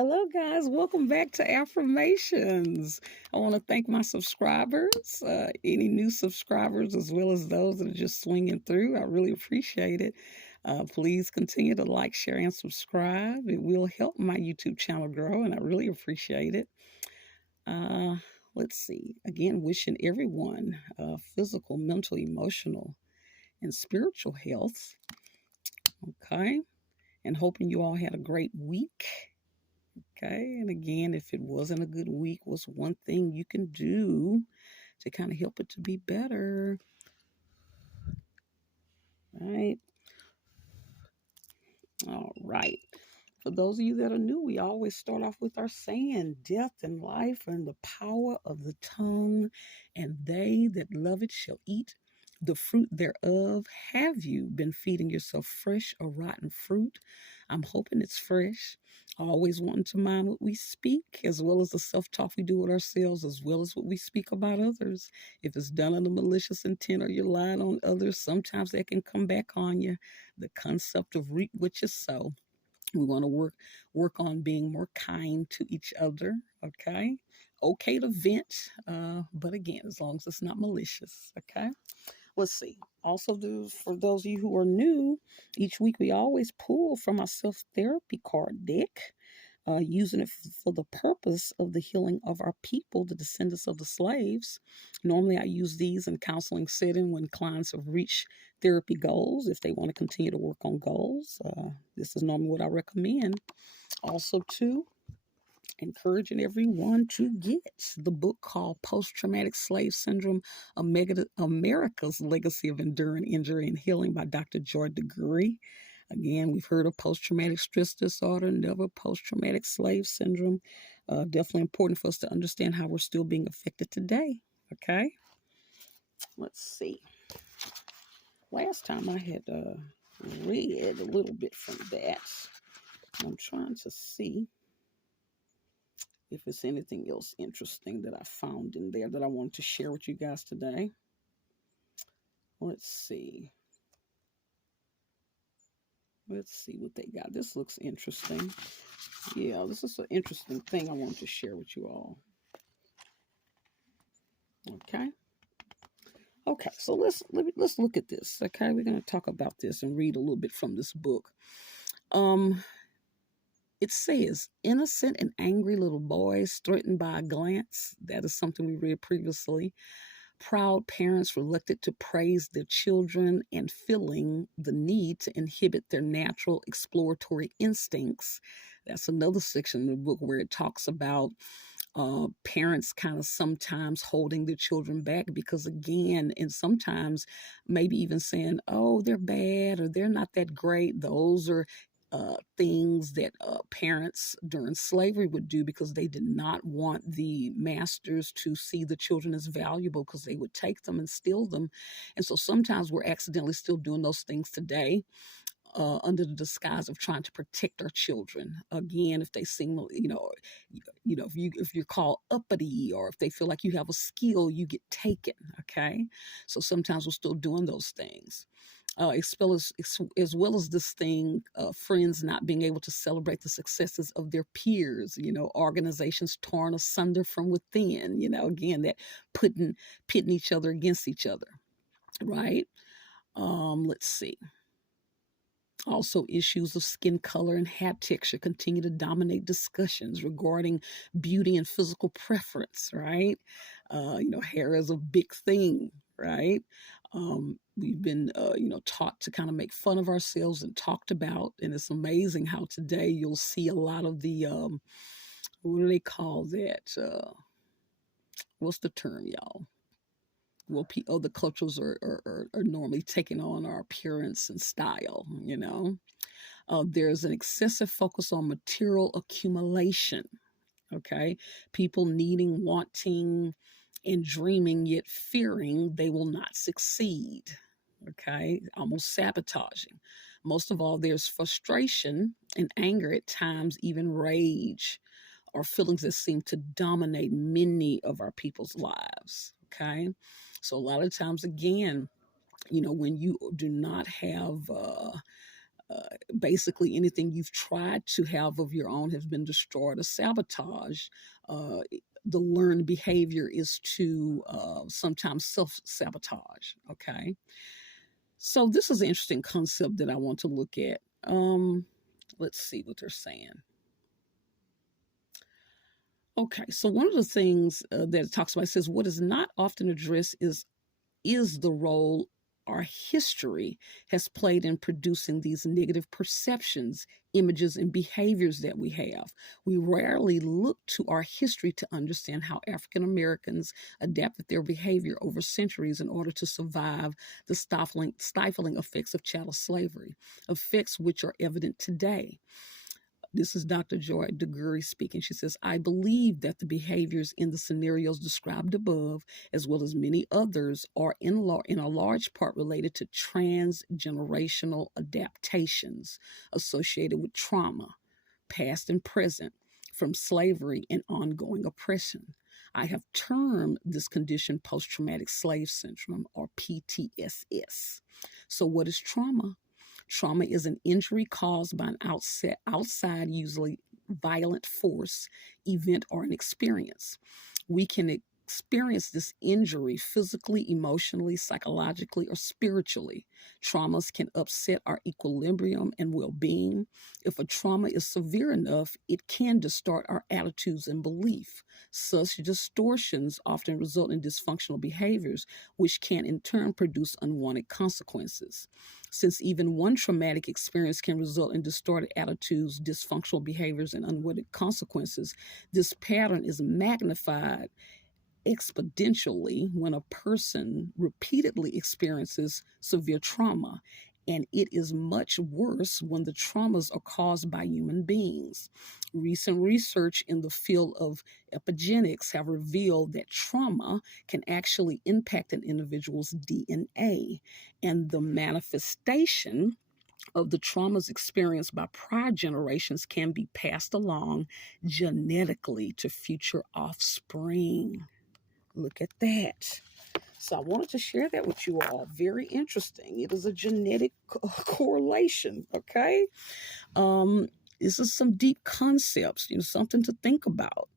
Hello, guys. Welcome back to Affirmations. I want to thank my subscribers, any new subscribers, as well as those that are just swinging through. I really appreciate it. Please continue to like, share, and subscribe. It will help my YouTube channel grow, and I really appreciate it. Uh, let's see. Again, wishing everyone physical, mental, emotional, and spiritual health. Okay. And hoping you all had a great week. Okay. And again, if it wasn't a good week, what's one thing you can do to kind of help it to be better? Right. All right. For those of you that are new, we always start off with our saying, death and life are in the power of the tongue, and they that love it shall eat the fruit thereof. Have you been feeding yourself fresh or rotten fruit? I'm hoping it's fresh. Always wanting to mind what we speak, as well as the self talk we do with ourselves, as well as what we speak about others. If it's done in a malicious intent or you're lying on others, sometimes that can come back on you. The concept of reap what you sow. We want to work on being more kind to each other. Okay to vent, but again, as long as it's not malicious. Okay, let's see. Also, for those of you who are new, each week we always pull from our self therapy card deck, using it for the purpose of the healing of our people, the descendants of the slaves. Normally, I use these in counseling setting when clients have reached therapy goals, if they want to continue to work on goals. This is normally what I recommend. Also, too, encouraging everyone to get the book called Post Traumatic Slave Syndrome, America's Legacy of Enduring Injury and Healing by Dr. Joy DeGruy. Again, we've heard of post-traumatic stress disorder, never post-traumatic slave syndrome. Definitely important for us to understand how we're still being affected today. Okay, let's see. Last time I had read a little bit from that. I'm trying to see if it's anything else interesting that I found in there that I wanted to share with you guys today. Let's see. Let's see what they got. This looks interesting. Yeah, this is an interesting thing I want to share with you all. Okay. Okay, so let's look at this. Okay, we're going to talk about this and read a little bit from this book. It says, innocent and angry little boys threatened by a glance. That is something we read previously. Proud parents reluctant to praise their children and feeling the need to inhibit their natural exploratory instincts. That's another section of the book where it talks about parents kind of sometimes holding their children back because, again, and sometimes maybe even saying, oh, they're bad or they're not that great. Those are things that parents during slavery would do because they did not want the masters to see the children as valuable because they would take them and steal them. And so sometimes we're accidentally still doing those things today. Under the disguise of trying to protect our children. Again, if they seem, if you're called uppity or if they feel like you have a skill, you get taken. Okay, so sometimes we're still doing those things. As well as this thing, friends not being able to celebrate the successes of their peers, organizations torn asunder from within, again, that pitting each other against each other, right? Let's see. Also, issues of skin color and hair texture continue to dominate discussions regarding beauty and physical preference, right? Hair is a big thing, right? We've been, taught to kind of make fun of ourselves and talked about. And it's amazing how today you'll see a lot of the, what do they call that? What's the term, y'all? Well, other cultures are normally taking on our appearance and style. There's an excessive focus on material accumulation. Okay, people needing, wanting, and dreaming, yet fearing they will not succeed. Okay, almost sabotaging. Most of all, there's frustration and anger, at times even rage, or feelings that seem to dominate many of our people's lives. Okay, so a lot of times, again, when you do not have Basically, anything you've tried to have of your own has been destroyed or sabotaged. Uh, the learned behavior is to sometimes self sabotage. Okay. So, this is an interesting concept that I want to look at. Let's see what they're saying. Okay, so one of the things that it talks about, it says what is not often addressed is the role our history has played in producing these negative perceptions, images, and behaviors that we have. We rarely look to our history to understand how African Americans adapted their behavior over centuries in order to survive the stifling effects of chattel slavery, effects which are evident today. This is Dr. Joy DeGury speaking. She says, I believe that the behaviors in the scenarios described above, as well as many others, are in a large part related to transgenerational adaptations associated with trauma, past and present, from slavery and ongoing oppression. I have termed this condition post traumatic slave syndrome, or PTSS. So, what is trauma? Trauma is an injury caused by an outside, usually violent force, event, or an experience. We can experience this injury physically, emotionally, psychologically, or spiritually. Traumas can upset our equilibrium and well being. If a trauma is severe enough, it can distort our attitudes and belief. Such distortions often result in dysfunctional behaviors, which can in turn produce unwanted consequences. Since even one traumatic experience can result in distorted attitudes, dysfunctional behaviors, and unwanted consequences, this pattern is magnified exponentially when a person repeatedly experiences severe trauma. And it is much worse when the traumas are caused by human beings. Recent research in the field of epigenetics have revealed that trauma can actually impact an individual's DNA, and the manifestation of the traumas experienced by prior generations can be passed along genetically to future offspring. Look at that. So I wanted to share that with you all. Very interesting. It is a genetic correlation, okay? This is some deep concepts, something to think about.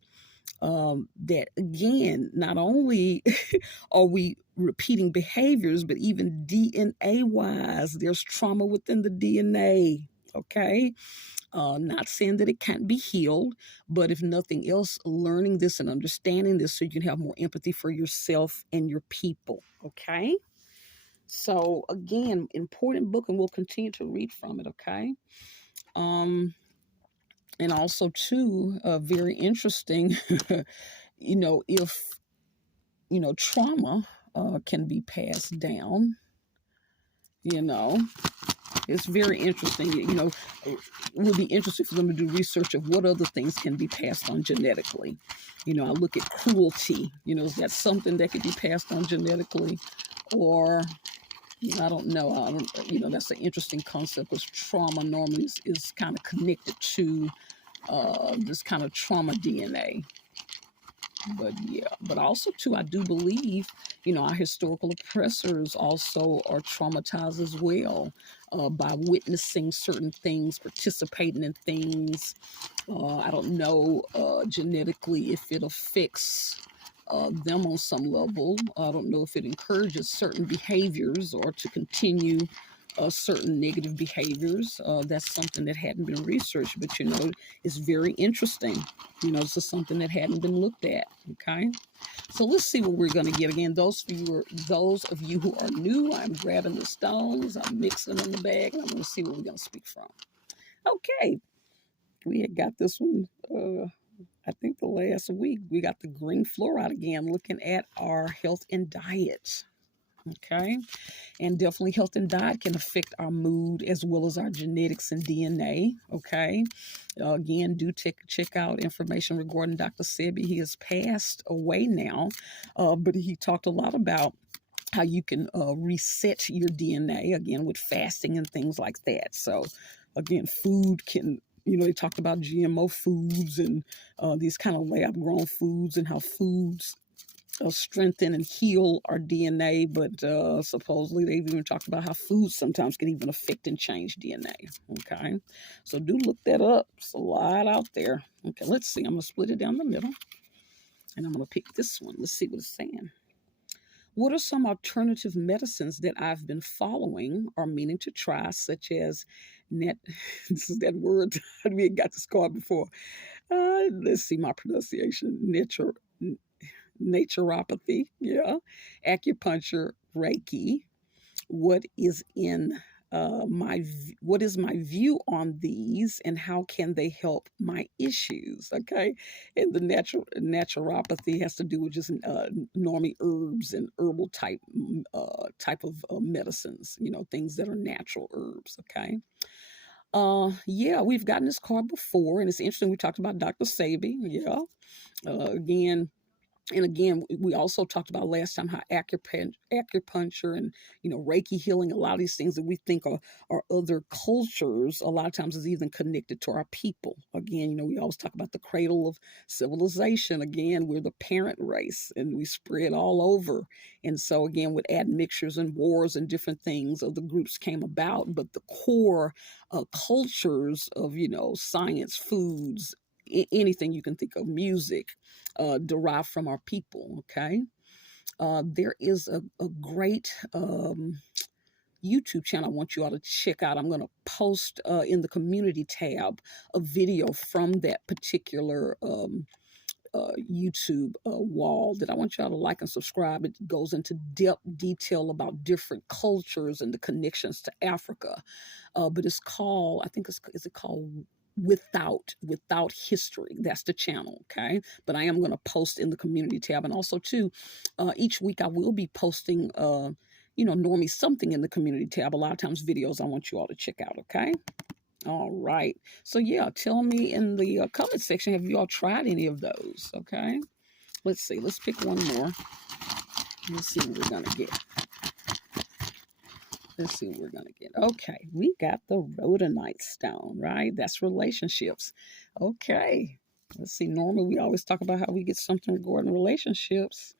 That again, not only are we repeating behaviors, but even DNA wise, there's trauma within the DNA, okay? Not saying that it can't be healed, but if nothing else, learning this and understanding this so you can have more empathy for yourself and your people. Okay. So again, important book, and we'll continue to read from it. Okay. And also too, very interesting. If trauma can be passed down. It's very interesting. It would be interesting for them to do research of what other things can be passed on genetically. I look at cruelty. Is that something that could be passed on genetically? Or, I don't know. That's an interesting concept because trauma normally is kind of connected to this kind of trauma DNA. But yeah, but also too, I do believe, our historical oppressors also are traumatized as well by witnessing certain things, participating in things. I don't know genetically if it affects them on some level. I don't know if it encourages certain behaviors or to continue certain negative behaviors. That's something that hadn't been researched, but it's very interesting. This is something that hadn't been looked at. Okay, so let's see what we're going to get. Again, those of you who are new, I'm grabbing the stones, I'm mixing them in the bag, and I'm going to see what we're going to speak from. Okay, we had got this one. I think the last week we got the green fluoride again, looking at our health and diet. Okay, and definitely health and diet can affect our mood as well as our genetics and DNA. Okay, again, do check out information regarding Dr. Sebi. He has passed away now, but he talked a lot about how you can reset your DNA again with fasting and things like that. So again, food can, they talked about GMO foods and these kind of lab grown foods and how foods strengthen and heal our DNA, but supposedly they've even talked about how food sometimes can even affect and change DNA. Okay, so do look that up. It's a lot out there. Okay, let's see. I'm gonna split it down the middle, and I'm gonna pick this one. Let's see what it's saying. What are some alternative medicines that I've been following or meaning to try, such as net? This is that word. We ain't got this card before. Let's see my pronunciation. Naturopathy, yeah, acupuncture, Reiki. What is in what is my view on these, and how can they help my issues? Okay, and the naturopathy has to do with just normally herbs and herbal type of medicines. Things that are natural herbs. Okay. Yeah, we've gotten this card before, and it's interesting. We talked about Dr. Sabi. Yeah. Again, and again, we also talked about last time how acupuncture and Reiki healing, a lot of these things that we think are other cultures, a lot of times is even connected to our people. Again, we always talk about the cradle of civilization. Again, we're the parent race, and we spread all over. And so again, with admixtures and wars and different things, other groups came about, but the core cultures of science, foods, anything you can think of, music, derived from our people. Okay. There is a great YouTube channel I want you all to check out. I'm going to post in the community tab a video from that particular YouTube wall that I want y'all to like and subscribe. It goes into depth detail about different cultures and the connections to Africa. But it's called, I think is it called Without History. That's the channel. Okay. But I am going to post in the community tab. And also too, each week I will be posting, normally something in the community tab. A lot of times videos I want you all to check out. Okay. All right. So yeah, tell me in the comment section, have you all tried any of those? Okay. Let's see. Let's pick one more. Let's see what we're going to get. Let's see what we're going to get. Okay. We got the rhodonite stone, right? That's relationships. Okay. Let's see. Normally we always talk about how we get something regarding relationships.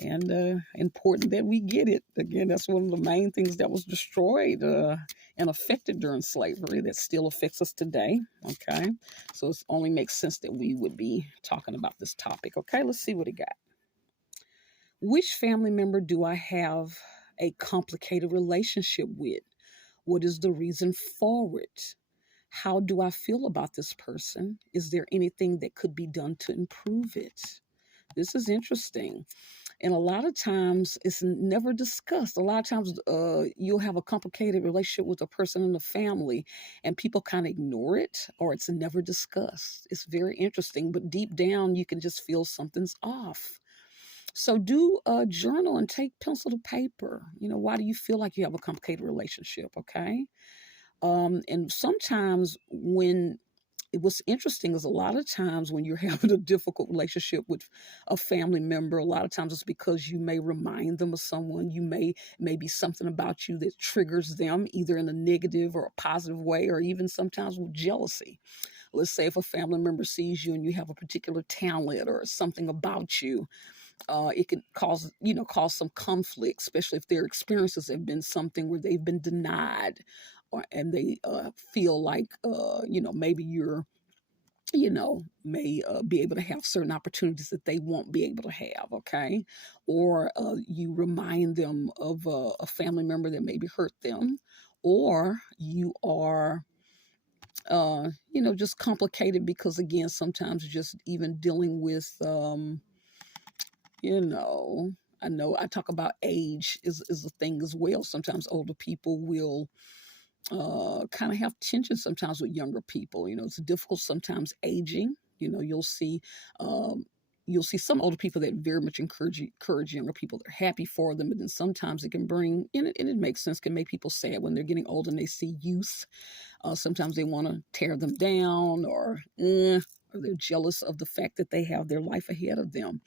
And important that we get it. Again, that's one of the main things that was destroyed and affected during slavery that still affects us today. Okay, so it only makes sense that we would be talking about this topic. Okay, let's see what it got. Which family member do I have a complicated relationship with? What is the reason for it? How do I feel about this person? Is there anything that could be done to improve it? This is interesting. And a lot of times it's never discussed. A lot of times you'll have a complicated relationship with a person in the family and people kind of ignore it, or it's never discussed. It's very interesting, but deep down you can just feel something's off. So do a journal and take pencil to paper. Why do you feel like you have a complicated relationship? Okay. And sometimes what's interesting is a lot of times when you're having a difficult relationship with a family member, a lot of times it's because you may remind them of someone. You may be something about you that triggers them either in a negative or a positive way, or even sometimes with jealousy. Let's say if a family member sees you and you have a particular talent or something about you, it can cause some conflict, especially if their experiences have been something where they've been denied, and they feel like maybe you're may be able to have certain opportunities that they won't be able to have. Okay, or you remind them of a family member that maybe hurt them, or you are just complicated because again sometimes just even dealing with you know, I know I talk about age is a thing as well. Sometimes older people will kind of have tension sometimes with younger people. It's difficult sometimes aging. Um, you'll see some older people that very much encourage younger people. They're happy for them, but then sometimes it can bring, and it makes sense, can make people sad when they're getting older and they see youth. Sometimes they want to tear them down, or they're jealous of the fact that they have their life ahead of them.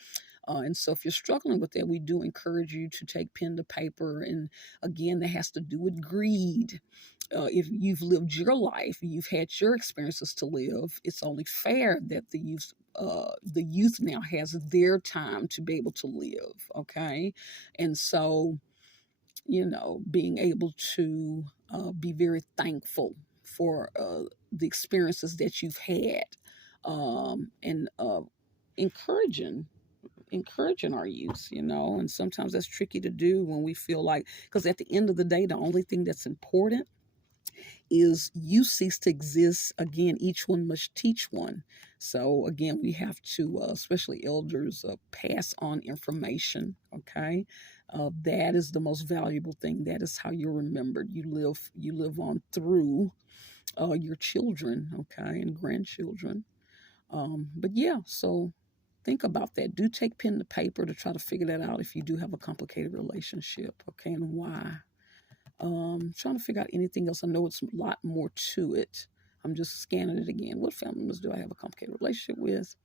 And so if you're struggling with that, we do encourage you to take pen to paper. And again, that has to do with greed. If you've lived your life, you've had your experiences to live, it's only fair that the youth now has their time to be able to live. Okay, and so being able to be very thankful for the experiences that you've had, and encouraging our youth, and sometimes that's tricky to do when we feel like, because at the end of the day, the only thing that's important is you cease to exist. Again, each one must teach one. So again, we have to, especially elders, pass on information. Okay, that is the most valuable thing. That is how you're remembered. You live on through your children, okay, and grandchildren. But yeah, so think about that. Do take pen to paper to try to figure that out if you do have a complicated relationship, okay, and why. Trying to figure out anything else. I know it's a lot more to it. I'm just scanning it again. What family members do I have a complicated relationship with?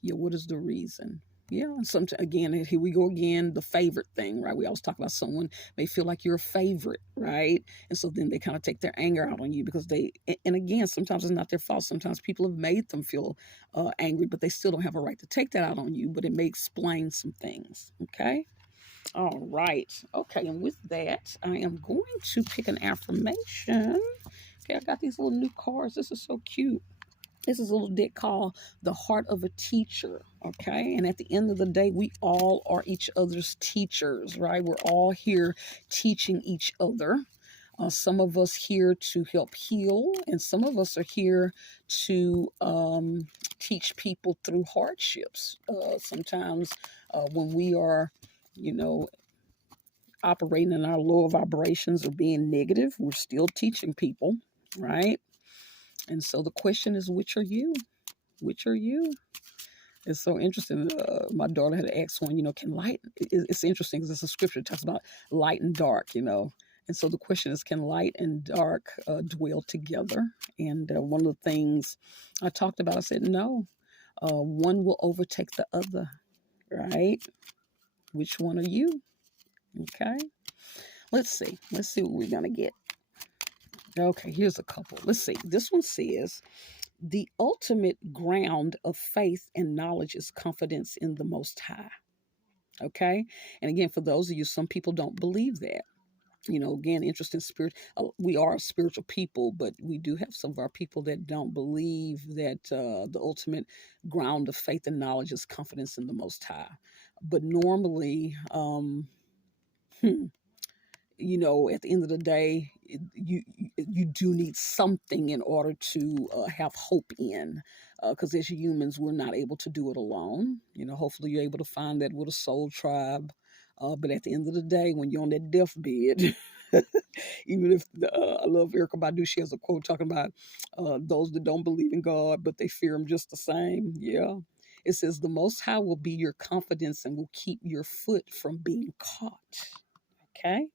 Yeah, what is the reason? Yeah, and sometimes again, here we go again, the favorite thing, right? We always talk about someone may feel like you're a favorite, right? And so then they kind of take their anger out on you because and again, sometimes it's not their fault. Sometimes people have made them feel angry, but they still don't have a right to take that out on you. But it may explain some things, okay? All right. Okay, and with that, I am going to pick an affirmation. Okay, I got these little new cards. This is so cute. This is a little deck called The Heart of a Teacher. Okay, and at the end of the day, we all are each other's teachers, right? We're all here teaching each other. Some of us here to help heal, and some of us are here to teach people through hardships. Sometimes when we are, you know, operating in our lower vibrations or being negative, we're still teaching people, right? And so the question is, which are you? Which are you? It's so interesting. My daughter had asked one, can light, it's interesting because it's a scripture that talks about light and dark. And so the question is, can light and dark dwell together? And one of the things I talked about, I said, no, one will overtake the other, right? Which one are you? Okay. Let's see. Let's see what we're going to get. Okay, here's a couple. Let's see. This one says, the ultimate ground of faith and knowledge is confidence in the Most High. Okay. And again, for those of you, some people don't believe that. Again, interest in spirit. We are a spiritual people, but we do have some of our people that don't believe that the ultimate ground of faith and knowledge is confidence in the Most High. But normally, at the end of the day, you do need something in order to have hope in, because as humans, we're not able to do it alone. Hopefully you're able to find that with a soul tribe. But at the end of the day, when you're on that deathbed, even if I love Erica Badu, she has a quote talking about those that don't believe in God, but they fear him just the same. Yeah. It says, the Most High will be your confidence and will keep your foot from being caught. Okay.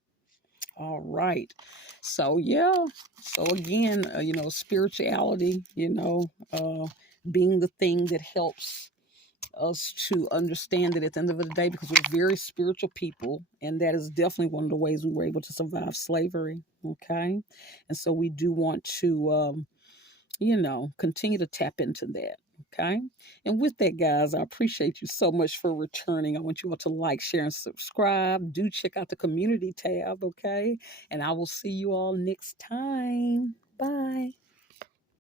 All right. So, yeah. So, again, spirituality, being the thing that helps us to understand that at the end of the day, because we're very spiritual people, and that is definitely one of the ways we were able to survive slavery. Okay. And so we do want to, continue to tap into that. Okay. And with that, guys, I appreciate you so much for returning. I want you all to like, share, and subscribe. Do check out the community tab. Okay. And I will see you all next time. Bye.